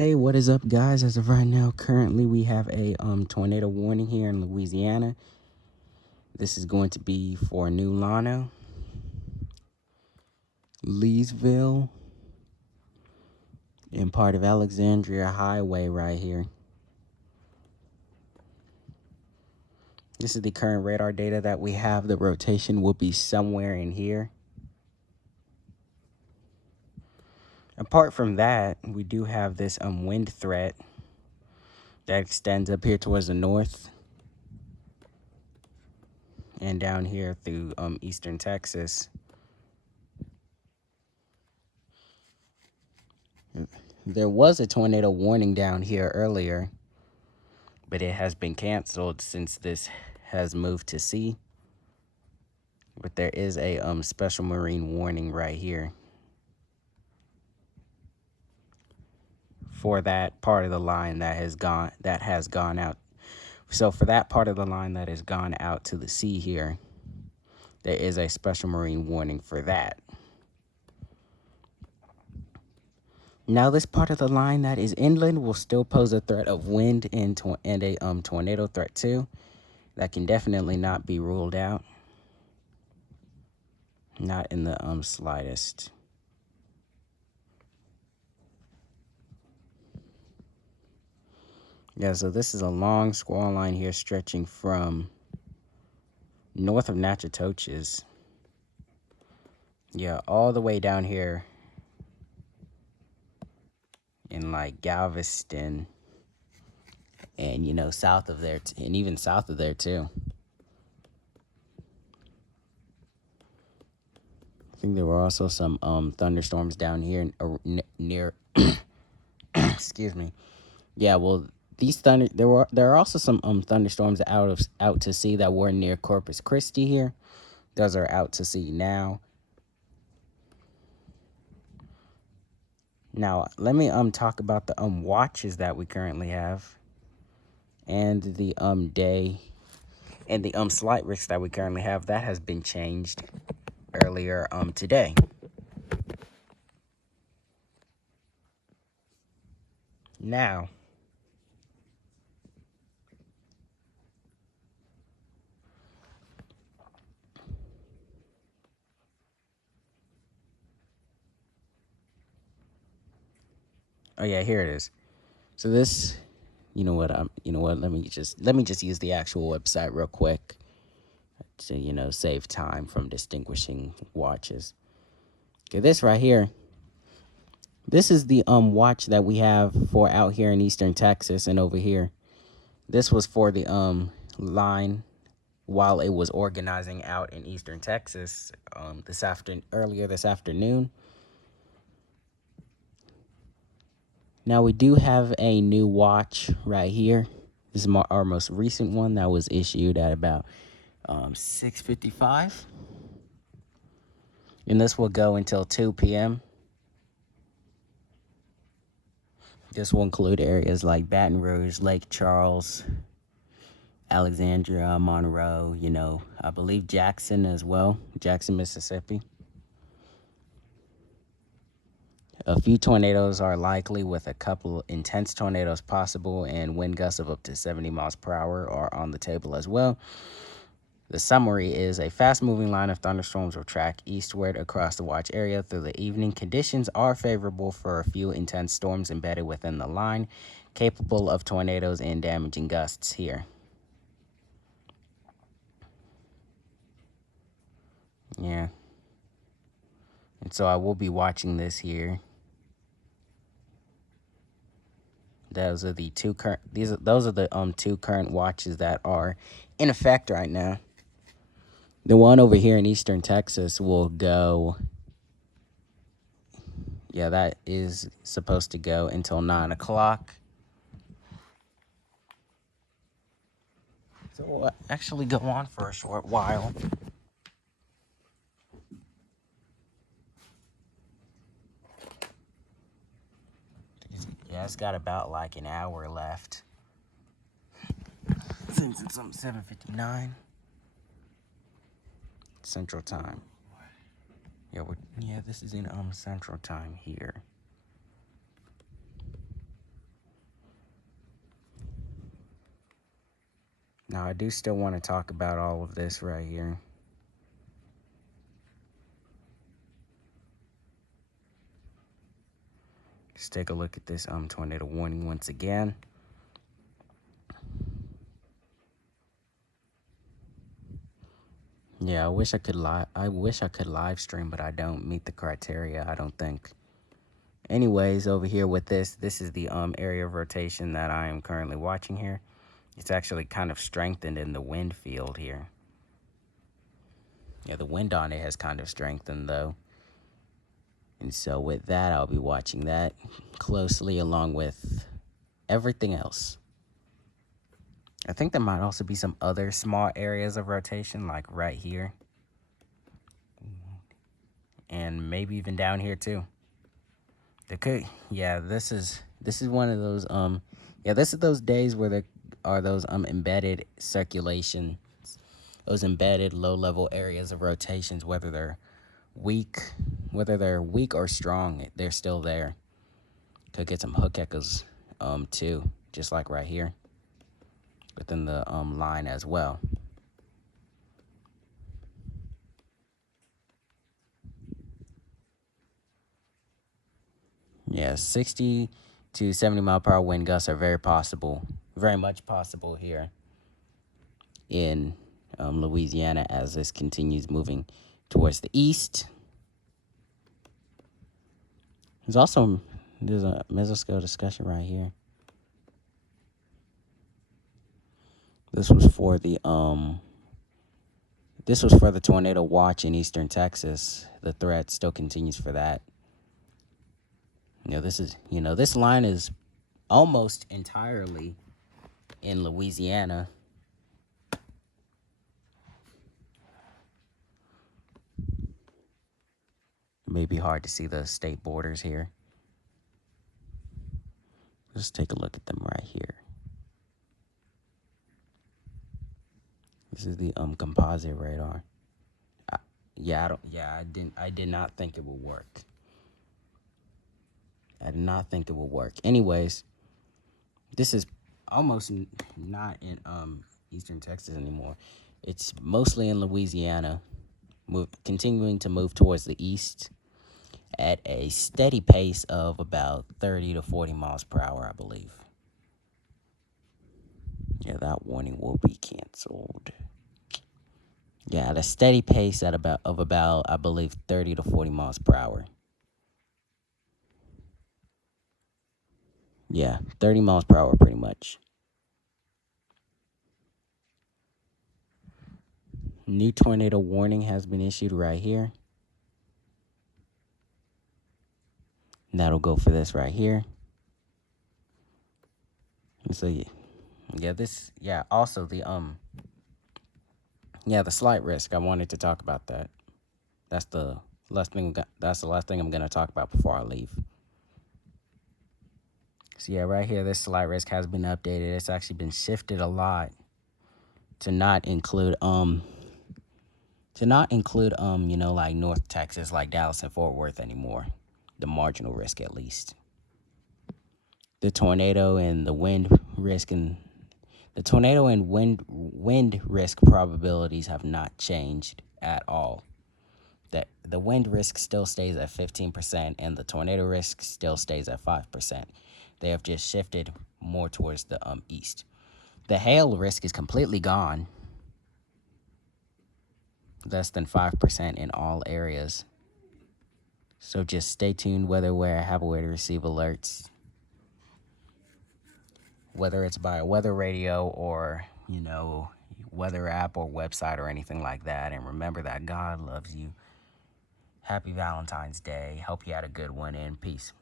Hey, what is up, guys? As of right now, currently we have a tornado warning here in Louisiana. This is going to be for New Lano, Leesville, and part of Alexandria Highway right here. This is the current radar data that we have. The rotation will be somewhere in here. Apart from that, we do have this wind threat that extends up here towards the north and down here through eastern Texas. There was a tornado warning down here earlier, but it has been canceled since this has moved to sea. But there is a special marine warning right here for that part of the line that has gone out. So for that part of the line that has gone out to the sea here, there is a special marine warning for that. Now, this part of the line that is inland will still pose a threat of wind and a tornado threat too. That can definitely not be ruled out. Not in the slightest. Yeah, so this is a long squall line here stretching from north of Natchitoches. Yeah, all the way down here in like Galveston and, south of there, and even south of there too. I think there were also some thunderstorms down here near excuse me. Yeah, well, there are also some thunderstorms out to sea that were near Corpus Christi here. Those are out to sea now. Now, let me talk about the watches that we currently have and the day and the slight risk that we currently have. That has been changed earlier today. Now, oh yeah, here it is. So this, let me just use the actual website real quick to save time from distinguishing watches. Okay, this right here. This is the watch that we have for out here in eastern Texas and over here. This was for the line while it was organizing out in eastern Texas earlier this afternoon. Now we do have a new watch right here. This is our most recent one that was issued at about 6:55. And this will go until 2 p.m. This will include areas like Baton Rouge, Lake Charles, Alexandria, Monroe, I believe Jackson as well, Jackson, Mississippi. A few tornadoes are likely, with a couple intense tornadoes possible, and wind gusts of up to 70 miles per hour are on the table as well. The summary is a fast-moving line of thunderstorms will track eastward across the watch area through the evening. Conditions are favorable for a few intense storms embedded within the line, capable of tornadoes and damaging gusts here. Yeah. And so I will be watching this here. Those are the two current two current watches that are in effect right now. The one over here in eastern Texas will go. Yeah, that is supposed to go until 9 o'clock. So we'll actually go on for a short while. Yeah, it's got about like an hour left. Since it's 7:59 Central Time. Yeah, this is in Central Time here. Now, I do still want to talk about all of this right here. Let's take a look at this tornado warning once again. Yeah, I wish I could live stream, but I don't meet the criteria, I don't think. Anyways, over here with this is the area of rotation that I am currently watching here. It's actually kind of strengthened in the wind field here. Yeah, the wind on it has kind of strengthened though. And so with that, I'll be watching that closely along with everything else. I think there might also be some other small areas of rotation, like right here. And maybe even down here too. There could, yeah, this is one of those yeah, this is those days where there are those embedded circulation, those embedded low level areas of rotations, weak whether they're weak or strong, they're still there. Could get some hook echoes too, just like right here within the line as well. Yeah, 60 to 70 mile per hour wind gusts are very much possible here in Louisiana as this continues moving towards the east. There's a mesoscale discussion right here. This was for the tornado watch in eastern Texas. The threat still continues for that. This line is almost entirely in Louisiana. It may be hard to see the state borders here. Let's take a look at them right here. This is the composite radar. I did not think it would work. I did not think it would work. Anyways, this is almost not in eastern Texas anymore. It's mostly in Louisiana, continuing to move towards the east at a steady pace of about 30 to 40 miles per hour, I believe. Yeah, that warning will be canceled. Yeah, at a steady pace at about I believe 30 to 40 miles per hour. Yeah, 30 miles per hour pretty much. New tornado warning has been issued right here. That'll go for this right here. So also the slight risk. I wanted to talk about that. That's the last thing I'm going to talk about before I leave. So yeah, right here, this slight risk has been updated. It's actually been shifted a lot to not include like North Texas, like Dallas and Fort Worth anymore. The marginal risk, at least. The tornado and wind risk probabilities have not changed at all. That the wind risk still stays at 15% and the tornado risk still stays at 5%. They have just shifted more towards the east. The hail risk is completely gone. Less than 5% in all areas. So just stay tuned where I have a way to receive alerts. Whether it's by a weather radio or, weather app or website or anything like that. And remember that God loves you. Happy Valentine's Day. Hope you had a good one, and peace.